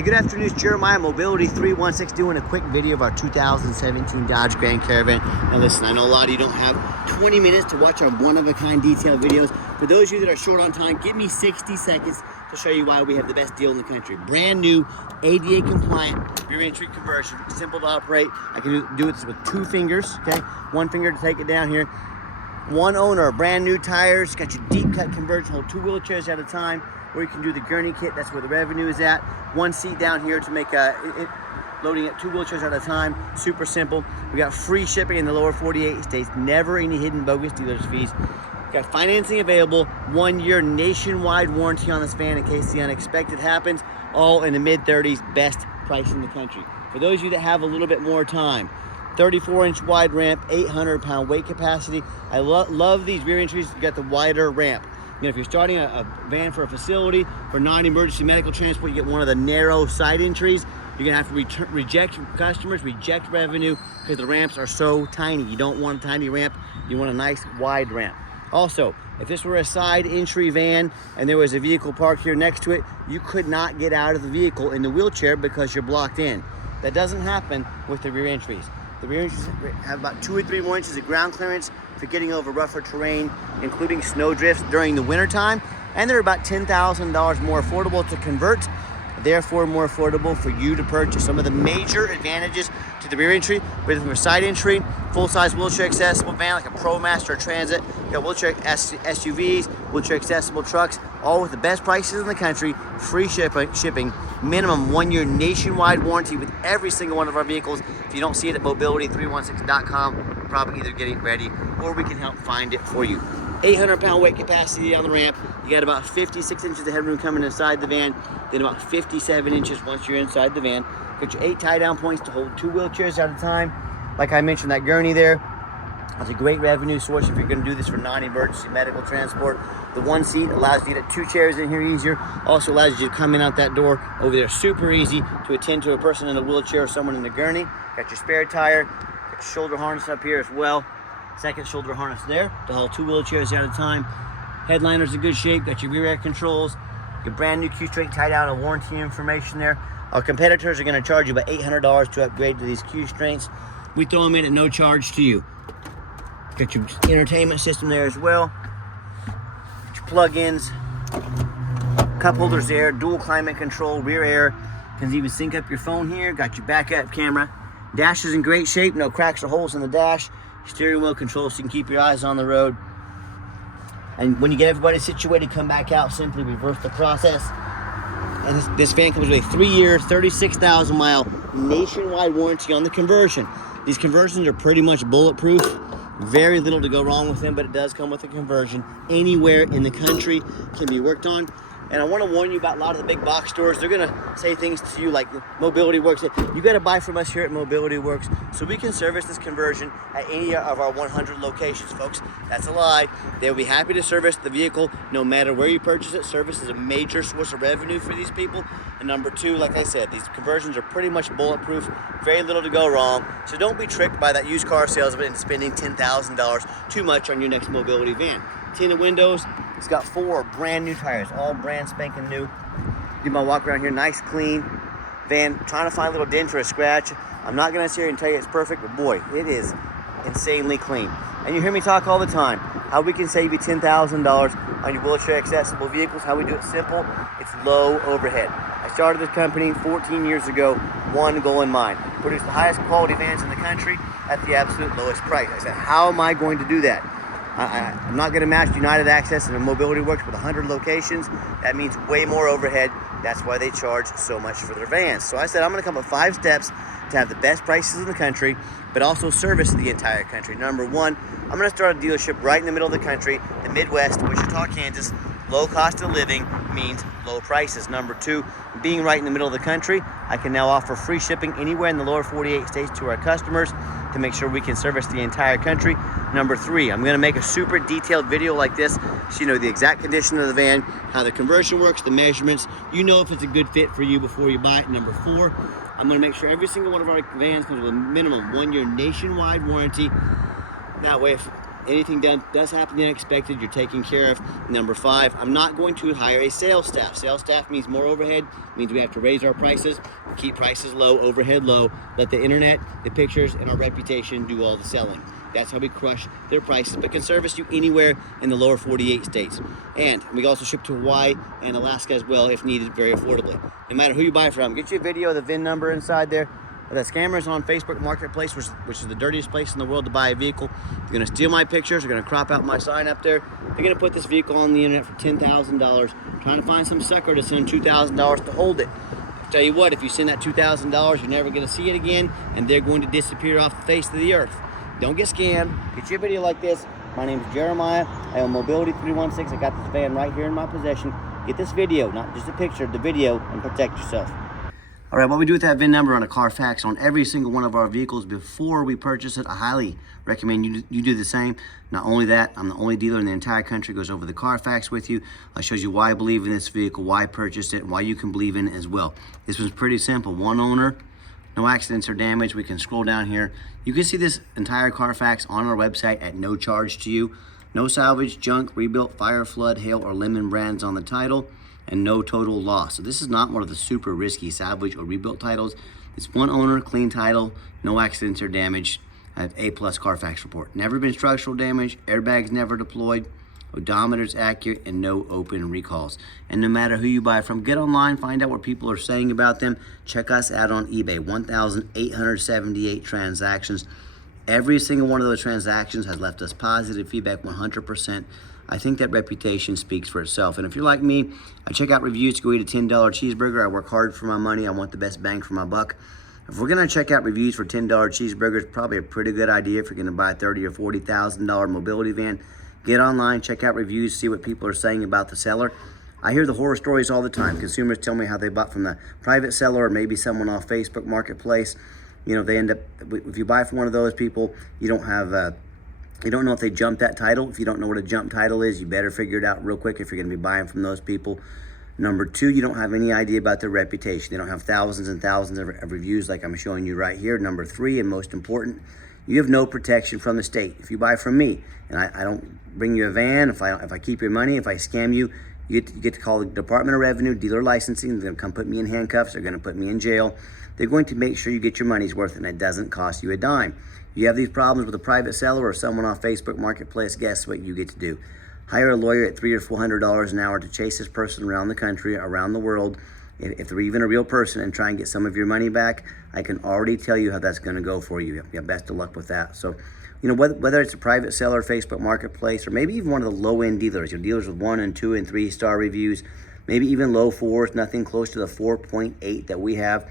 Hey, good afternoon, it's Jeremiah, Mobility 316, doing a quick video of our 2017 Dodge Grand Caravan. Now listen, I know a lot of you don't have 20 minutes to watch our one-of-a-kind detailed videos. For those of you that are short on time, give me 60 seconds to show you why we have the best deal in the country. Brand new, ADA compliant, rear entry conversion, simple to operate. I can do this with 2 fingers, okay? 1 finger to take it down here. 1 owner, brand new tires, got your deep cut conversion, hold 2 wheelchairs at a time. Or you can do the gurney kit, that's where the revenue is at. 1 seat down here to make loading at 2 wheelchairs at a time, super simple. We got free shipping in the lower 48 states, never any hidden bogus dealer's fees. Got financing available, 1 year nationwide warranty on this van in case the unexpected happens, all in the mid-30s, best price in the country. For those of you that have a little bit more time, 34-inch wide ramp, 800-pound weight capacity. I love these rear entries, you got the wider ramp. You know, if you're starting a van for a facility, for non-emergency medical transport, you get one of the narrow side entries. You're gonna have to reject customers, reject revenue, because the ramps are so tiny. You don't want a tiny ramp, you want a nice wide ramp. Also, if this were a side entry van and there was a vehicle parked here next to it, you could not get out of the vehicle in the wheelchair because you're blocked in. That doesn't happen with the rear entries. The rear entries have about 2 or 3 more inches of ground clearance for getting over rougher terrain, including snow drifts during the winter time. And they're about $10,000 more affordable to convert, therefore more affordable for you to purchase. Some of the major advantages to the rear entry, whether from a side entry, full-size wheelchair accessible van like a ProMaster or Transit, you got wheelchair SUVs, wheelchair accessible trucks, all with the best prices in the country, free shipping, minimum 1 year nationwide warranty with every single one of our vehicles. If you don't see it at mobility316.com, probably either getting ready or we can help find it for you. 800-pound weight capacity on the ramp. You got about 56 inches of headroom coming inside the van, then about 57 inches once you're inside the van. Got your 8 tie-down points to hold 2 wheelchairs at a time. Like I mentioned, that gurney there, that's a great revenue source if you're going to do this for non-emergency medical transport. The 1 seat allows you to get 2 chairs in here easier. Also allows you to come in out that door over there super easy to attend to a person in a wheelchair or someone in a gurney. Got your spare tire, got your shoulder harness up here as well. Second shoulder harness there to hold 2 wheelchairs at a time. Headliner's in good shape. Got your rear air controls. Your brand new Q-Straight tie down and warranty information there. Our competitors are going to charge you about $800 to upgrade to these Q-Straights. We throw them in at no charge to you. Got your entertainment system there as well. Got your plug-ins, cup holders there, dual climate control, rear air. Can even sync up your phone here. Got your backup camera. Dash is in great shape. No cracks or holes in the dash. Steering wheel control so you can keep your eyes on the road. And when you get everybody situated, come back out, simply reverse the process. And this van comes with a 3-year, 36,000 mile nationwide warranty on the conversion. These conversions are pretty much bulletproof. Very little to go wrong with them, but it does come with a conversion. Anywhere in the country can be worked on. And I want to warn you about a lot of the big box stores. They're going to say things to you like Mobility Works. You got to buy from us here at Mobility Works so we can service this conversion at any of our 100 locations, folks. That's a lie. They'll be happy to service the vehicle no matter where you purchase it. Service is a major source of revenue for these people. And number 2, like I said, these conversions are pretty much bulletproof. Very little to go wrong. So don't be tricked by that used car salesman and spending $10,000 too much on your next mobility van. Tinted windows. It's got 4 brand new tires, all brand spanking new. Give my walk around here, nice clean van. Trying to find a little dent or a scratch. I'm not gonna sit here and tell you it's perfect, but boy, it is insanely clean. And you hear me talk all the time, how we can save you $10,000 on your wheelchair accessible vehicles, how we do it simple, it's low overhead. I started this company 14 years ago, one goal in mind, produce the highest quality vans in the country at the absolute lowest price. I said, how am I going to do that? I'm not going to match United Access and Mobility Works with 100 locations. That means way more overhead. That's why they charge so much for their vans. So I said I'm going to come up with 5 steps to have the best prices in the country, but also service the entire country. Number 1, I'm going to start a dealership right in the middle of the country, the Midwest, Wichita, Kansas. Low cost of living means low prices. Number 2, being right in the middle of the country, I can now offer free shipping anywhere in the lower 48 states to our customers to make sure we can service the entire country. Number 3, I'm going to make a super detailed video like this so you know the exact condition of the van, how the conversion works, the measurements. You know if it's a good fit for you before you buy it. Number 4, I'm going to make sure every single one of our vans comes with a minimum 1 year nationwide warranty. That way, if anything that does happen unexpected, you're taken care of. Number 5, I'm not going to hire a sales staff. Sales staff means more overhead, means we have to raise our prices, keep prices low, overhead low, let the internet, the pictures, and our reputation do all the selling. That's how we crush their prices, but can service you anywhere in the lower 48 states. And we also ship to Hawaii and Alaska as well if needed, very affordably. No matter who you buy from, get you a video of the VIN number inside there. The scammers on Facebook Marketplace, which is the dirtiest place in the world to buy a vehicle. They're gonna steal my pictures, they're gonna crop out my sign up there. They're gonna put this vehicle on the internet for $10,000, trying to find some sucker to send $2,000 to hold it. I'll tell you what, if you send that $2,000, you're never gonna see it again, and they're going to disappear off the face of the earth. Don't get scammed. Get you a video like this. My name is Jeremiah. I own Mobility 316. I got this van right here in my possession. Get this video, not just a picture, the video, and protect yourself. All right, what we do with that VIN number on a Carfax on every single one of our vehicles before we purchase it, I highly recommend you do the same. Not only that, I'm the only dealer in the entire country goes over the Carfax with you. I shows you why I believe in this vehicle, why I purchased it, and why you can believe in it as well. This was pretty simple. One owner, no accidents or damage. We can scroll down here. You can see this entire Carfax on our website at no charge to you. No salvage, junk, rebuilt, fire, flood, hail, or lemon brands on the title, and no total loss. So this is not one of the super risky salvage or rebuilt titles. It's one owner, clean title, no accidents or damage, A+ Carfax report. Never been structural damage, airbags never deployed, odometer's accurate, and no open recalls. And no matter who you buy from, get online, find out what people are saying about them. Check us out on eBay, 1,878 transactions. Every single one of those transactions has left us positive feedback, 100%. I think that reputation speaks for itself. And if you're like me, I check out reviews to go eat a $10 cheeseburger. I work hard for my money. I want the best bang for my buck. If we're gonna check out reviews for $10 cheeseburgers, probably a pretty good idea if you're gonna buy a $30,000 or $40,000 mobility van. Get online, check out reviews, see what people are saying about the seller. I hear the horror stories all the time. Consumers tell me how they bought from the private seller or maybe someone off Facebook Marketplace. You know, they end up, if you buy from one of those people, you don't know if they jumped that title. If you don't know what a jump title is, you better figure it out real quick if you're gonna be buying from those people. Number 2, you don't have any idea about their reputation. They don't have thousands and thousands of reviews like I'm showing you right here. Number 3, and most important, you have no protection from the state. If you buy from me and I don't bring you a van, if I keep your money, if I scam you, you get to call the Department of Revenue, dealer licensing. They're gonna come put me in handcuffs. They're gonna put me in jail. They're going to make sure you get your money's worth and it doesn't cost you a dime. You have these problems with a private seller or someone off Facebook Marketplace, guess what you get to do? Hire a lawyer at $300 or $400 an hour to chase this person around the country, around the world. If they're even a real person, and try and get some of your money back, I can already tell you how that's gonna go for you. Yeah, best of luck with that. So, you know, whether it's a private seller, Facebook Marketplace, or maybe even one of the low-end dealers, your dealers with 1 and 2 and 3 star reviews, maybe even low 4s, nothing close to the 4.8 that we have.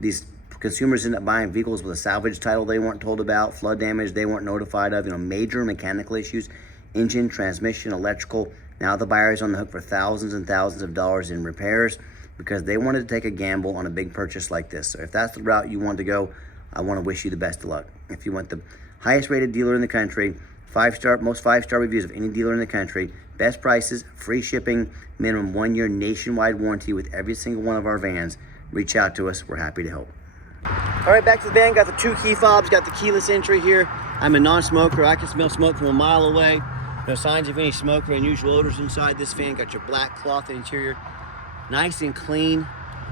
These consumers end up buying vehicles with a salvage title they weren't told about, flood damage they weren't notified of, you know, major mechanical issues, engine, transmission, electrical. Now the buyer is on the hook for thousands and thousands of dollars in repairs because they wanted to take a gamble on a big purchase like this. So if that's the route you want to go, I want to wish you the best of luck. If you want the highest rated dealer in the country, most 5-star reviews of any dealer in the country, best prices, free shipping, minimum 1-year nationwide warranty with every single one of our vans, reach out to us. We're happy to help. All right, back to the van. Got the 2 key fobs, got the keyless entry here. I'm a non-smoker. I can smell smoke from a mile away. No signs of any smoke or unusual odors inside this van. Got your black cloth interior. Nice and clean.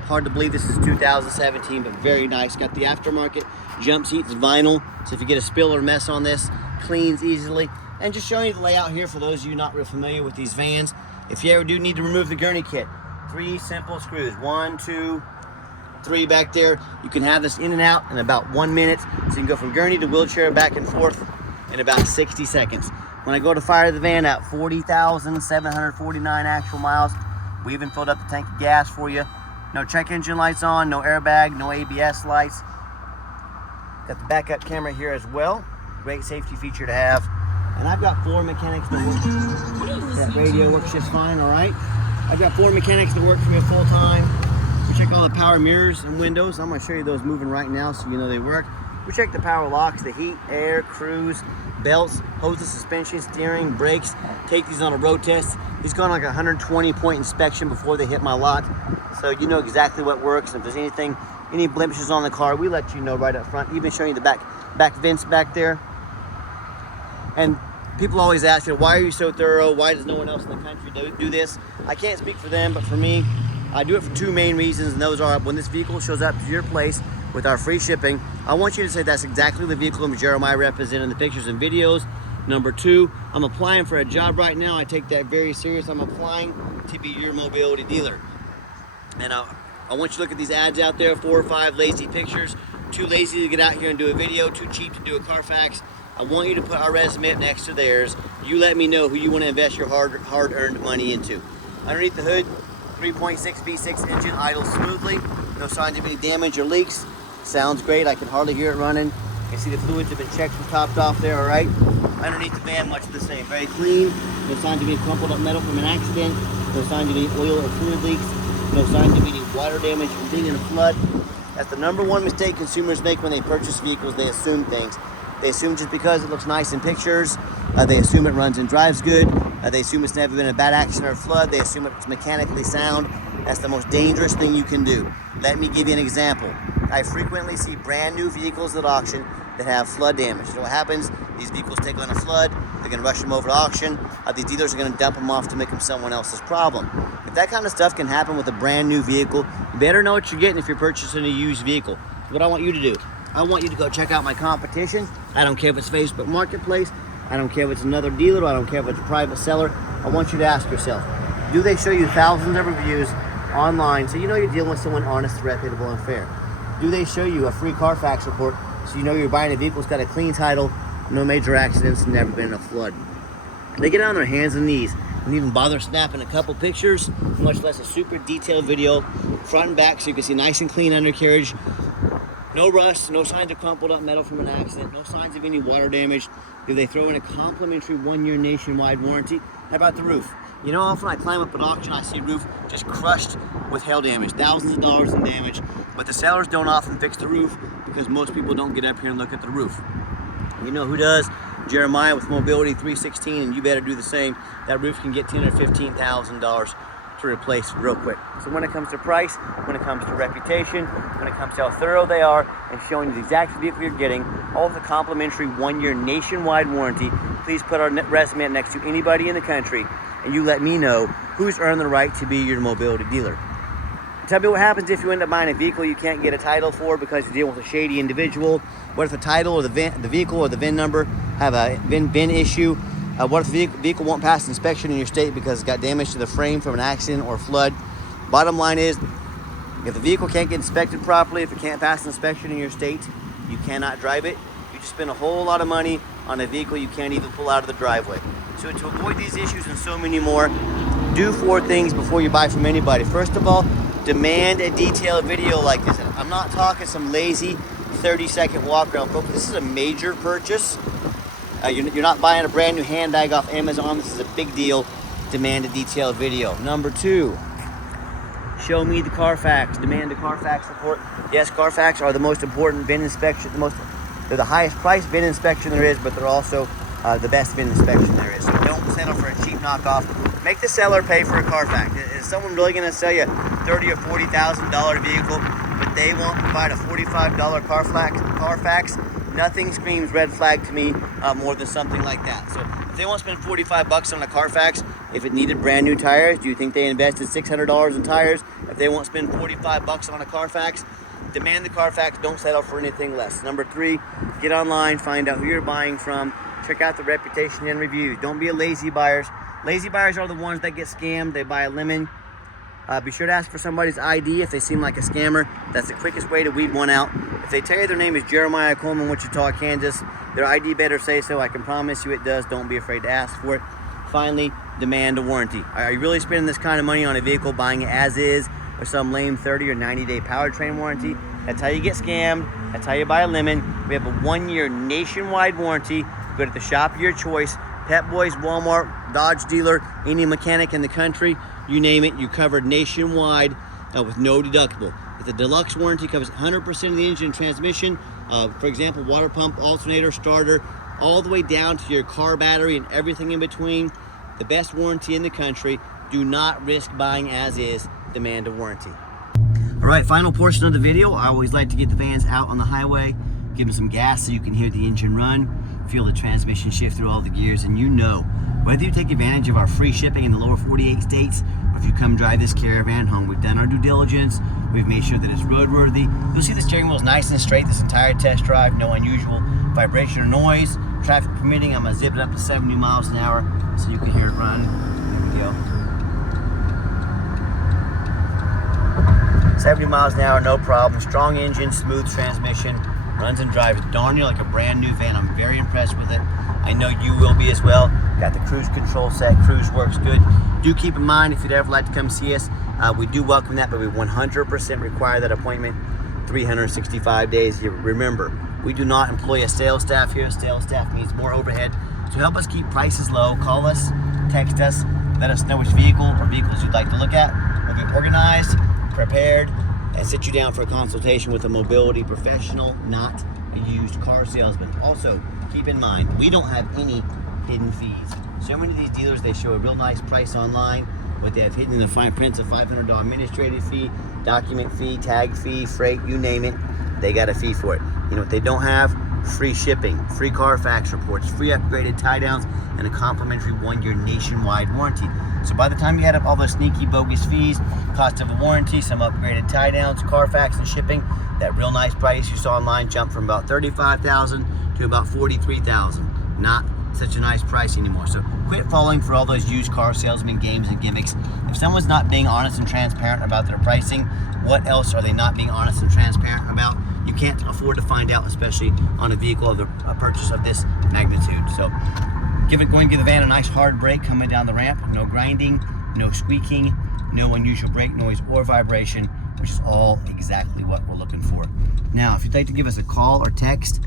Hard to believe this is 2017, but very nice. Got the aftermarket jump seats, vinyl. So if you get a spill or mess on this, cleans easily. And just showing you the layout here for those of you not real familiar with these vans. If you ever do need to remove the gurney kit, 3 simple screws. 1, 2, 3 back there. You can have this in and out in about 1 minute. So you can go from gurney to wheelchair back and forth in about 60 seconds. When I go to fire the van out, 40,749 actual miles. We even filled up the tank of gas for you. No check engine lights on, no airbag, no ABS lights. Got the backup camera here as well. Great safety feature to have. And I've got 4 mechanics that work. That radio works just fine, all right? I've got 4 mechanics that work for me full time. We check all the power mirrors and windows. I'm gonna show you those moving right now so you know they work. We check the power locks, the heat, air, cruise, belts, hoses, suspension, steering, brakes. Take these on a road test. He's gone like a 120-point inspection before they hit my lot. So you know exactly what works. If there's any blemishes on the car, we let you know right up front. Even showing you the back vents back there. And people always ask, why are you so thorough? Why does no one else in the country do this? I can't speak for them, but for me, I do it for two main reasons, and those are when this vehicle shows up to your place with our free shipping, I want you to say that's exactly the vehicle Jeremiah represented in the pictures and videos. Number two, I'm applying for a job right now. I take that very serious. I'm applying to be your mobility dealer. And I want you to look at these ads out there, 4 or 5 lazy pictures, too lazy to get out here and do a video, too cheap to do a Carfax. I want you to put our resume up next to theirs. You let me know who you want to invest your hard-earned money into. Underneath the hood, 3.6 V6 engine, idles smoothly. No signs of any damage or leaks. Sounds great. I can hardly hear it running. You can see the fluids have been checked and topped off there, all right? Underneath the van, much the same. Very clean. No signs of any crumpled up metal from an accident. No signs of any oil or fluid leaks. No signs of any water damage from being in a flood. That's the #1 mistake consumers make when they purchase vehicles. They assume things. They assume just because it looks nice in pictures, they assume it runs and drives good, they assume it's never been a bad accident or flood, they assume it's mechanically sound. That's the most dangerous thing you can do. Let me give you an example. I frequently see brand new vehicles at auction that have flood damage. You know what happens? These vehicles take on a flood, they're gonna rush them over to auction, these dealers are gonna dump them off to make them someone else's problem. If that kind of stuff can happen with a brand new vehicle, you better know what you're getting if you're purchasing a used vehicle. What I want you to do, I want you to go check out my competition. I don't care if it's Facebook Marketplace. I don't care if it's another dealer. I don't care if it's a private seller. I want you to ask yourself, do they show you thousands of reviews online so you know you're dealing with someone honest, reputable, and fair? Do they show you a free Carfax report so you know you're buying a vehicle that's got a clean title, no major accidents, never been in a flood? They get on their hands and knees and even bother snapping a couple pictures, much less a super detailed video, front and back, so you can see nice and clean undercarriage. No rust, no signs of crumpled up metal from an accident, no signs of any water damage. Do they throw in a complimentary 1-year nationwide warranty? How about the roof? You know, often I climb up an auction, I see a roof just crushed with hail damage, thousands of dollars in damage, but the sellers don't often fix the roof because most people don't get up here and look at the roof. You know who does? Jeremiah with Mobility 316, and you better do the same. That roof can get $10,000 or $15,000 to replace real quick. So when it comes to price, when it comes to reputation, when it comes to how thorough they are and showing you the exact vehicle you're getting, all with a complimentary 1-year nationwide warranty, please put our resume next to anybody in the country and you let me know who's earned the right to be your mobility dealer. Tell me what happens if you end up buying a vehicle you can't get a title for because you're dealing with a shady individual. What if the title or the vehicle or the VIN number have a VIN issue? What if the vehicle won't pass inspection in your state because it's got damage to the frame from an accident or flood? Bottom line is, if the vehicle can't get inspected properly, if it can't pass inspection in your state, you cannot drive it. You just spend a whole lot of money on a vehicle you can't even pull out of the driveway. So to avoid these issues and so many more, do 4 things before you buy from anybody. First of all, demand a detailed video like this. And I'm not talking some lazy 30-second walk around, folks. This is a major purchase. You're not buying a brand new handbag off Amazon. This is a big deal. Demand a detailed video. Number 2, show me the Carfax. Demand a Carfax report. Yes, Carfax are the most important VIN inspection. They're the highest priced VIN inspection there is, but they're also the best VIN inspection there is. So don't settle for a cheap knockoff. Make the seller pay for a Carfax. Is someone really going to sell you a $30,000 or $40,000 vehicle, but they won't provide a $45 Carfax? Nothing screams red flag to me more than something like that. So if they won't spend $45 on a Carfax, if it needed brand new tires, do you think they invested $600 in tires? If they won't spend $45 on a Carfax, demand the Carfax. Don't settle for anything less. Number 3, get online, find out who you're buying from, check out the reputation and reviews. Don't be a lazy buyers. Lazy buyers are the ones that get scammed. They buy a lemon. Be sure to ask for somebody's ID if they seem like a scammer. That's the quickest way to weed one out. If they tell you their name is Jeremiah Coleman, Wichita, Kansas, their ID better say so. I can promise you it does. Don't be afraid to ask for it. Finally, demand a warranty. Are you really spending this kind of money on a vehicle, buying it as is, with some lame 30 or 90-day powertrain warranty? That's how you get scammed. That's how you buy a lemon. We have a 1-year nationwide warranty. Go to the shop of your choice. Pep Boys, Walmart, Dodge dealer, any mechanic in the country, you name it, you covered nationwide with no deductible. The deluxe warranty covers 100% of the engine and transmission, for example, water pump, alternator, starter, all the way down to your car battery and everything in between. The best warranty in the country. Do not risk buying as is. Demand a warranty. All right, final portion of the video. I always like to get the vans out on the highway, give them some gas so you can hear the engine run. feel the transmission shift through all the gears, and you know, whether you take advantage of our free shipping in the lower 48 states, or if you come drive this Caravan home, we've done our due diligence, we've made sure that it's roadworthy. You'll see the steering wheel is nice and straight this entire test drive, no unusual vibration or noise. Traffic permitting, I'm gonna zip it up to 70 miles an hour so you can hear it run. There we go. 70 miles an hour, no problem. Strong engine, smooth transmission, runs and drives darn near like a brand new van. I'm very impressed with it. I know you will be as well. Got the cruise control set, cruise works good. Do keep in mind, if you'd ever like to come see us, we do welcome that, but we 100% require that appointment 365 days. Remember, we do not employ a sales staff here. Sales staff means more overhead. To help us keep prices low, call us, text us, let us know which vehicle or vehicles you'd like to look at. We'll be organized, prepared, and sit you down for a consultation with a mobility professional, not a used car salesman. Also, keep in mind, we don't have any hidden fees. So many of these dealers, they show a real nice price online, but they have hidden in the fine print a $500 administrative fee, document fee, tag fee, freight, you name it, they got a fee for it. You know what they don't have? Free shipping, free Carfax reports, free upgraded tie downs, and a complimentary 1-year nationwide warranty. So by the time you add up all the sneaky bogus fees, cost of a warranty, some upgraded tie downs, Carfax and shipping, that real nice price you saw online jumped from about $35,000 to about $43,000. Not such a nice price anymore. So quit falling for all those used car salesman games and gimmicks. If someone's not being honest and transparent about their pricing, what else are they not being honest and transparent about? You can't afford to find out, especially on a vehicle of a purchase of this magnitude. So go and give the van a nice hard brake coming down the ramp. No grinding, no squeaking, no unusual brake noise or vibration, which is all exactly what we're looking for. Now, if you'd like to give us a call or text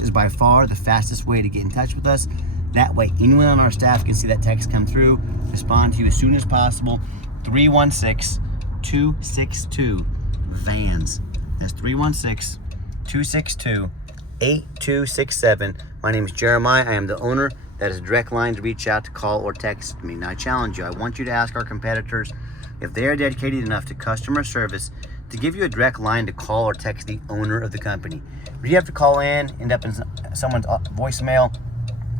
is by far the fastest way to get in touch with us. That way, anyone on our staff can see that text come through, respond to you as soon as possible. 316-262-VANS. That's 316-262-8267. My name is Jeremiah. I am the owner. That is a direct line to reach out, to call, or text me. Now, I challenge you. I want you to ask our competitors if they are dedicated enough to customer service to give you a direct line to call or text the owner of the company. Would you have to call in, end up in someone's voicemail,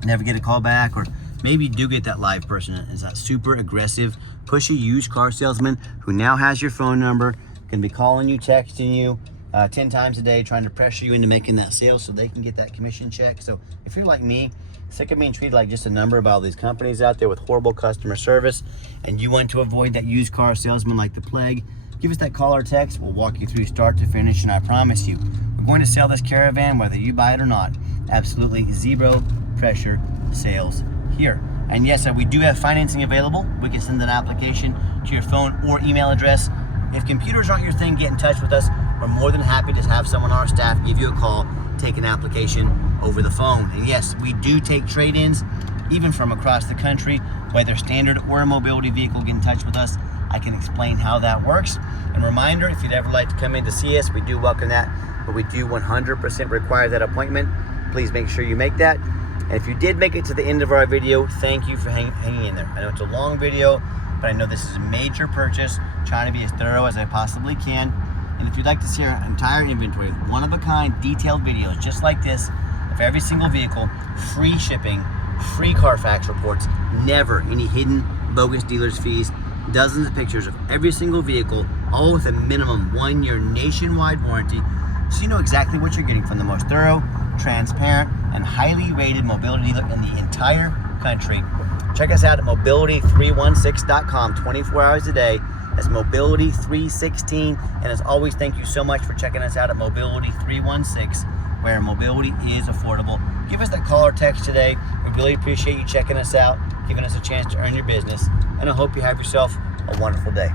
never get a call back, or maybe you do get that live person is that super aggressive, pushy used car salesman who now has your phone number, can be calling you, texting you 10 times a day, trying to pressure you into making that sale so they can get that commission check. So if you're like me, sick of being treated like just a number by all these companies out there with horrible customer service, and you want to avoid that used car salesman like the plague, give us that call or text. We'll walk you through start to finish, and I promise you, we're going to sell this Caravan whether you buy it or not. Absolutely zero pressure sales here. And yes, we do have financing available. We can send an application to your phone or email address. If computers aren't your thing, get in touch with us. We're more than happy to have someone on our staff give you a call, take an application over the phone. And yes, we do take trade-ins, even from across the country, whether standard or a mobility vehicle. Get in touch with us. I can explain how that works. And reminder, if you'd ever like to come in to see us, we do welcome that, but we do 100% require that appointment. Please make sure you make that. And if you did make it to the end of our video, thank you for hanging in there. I know it's a long video, but I know this is a major purchase, trying to be as thorough as I possibly can. And if you'd like to see our entire inventory, one-of-a-kind detailed videos just like this of every single vehicle, free shipping, free Carfax reports, never any hidden bogus dealers fees, dozens of pictures of every single vehicle, all with a minimum 1-year nationwide warranty, so you know exactly what you're getting from the most thorough, transparent, and highly rated mobility dealer in the entire country. Check us out at mobility316.com 24 hours a day. That's Mobility316. And as always, thank you so much for checking us out at Mobility316, where mobility is affordable. Give us that call or text today. We really appreciate you checking us out, giving us a chance to earn your business. And I hope you have yourself a wonderful day.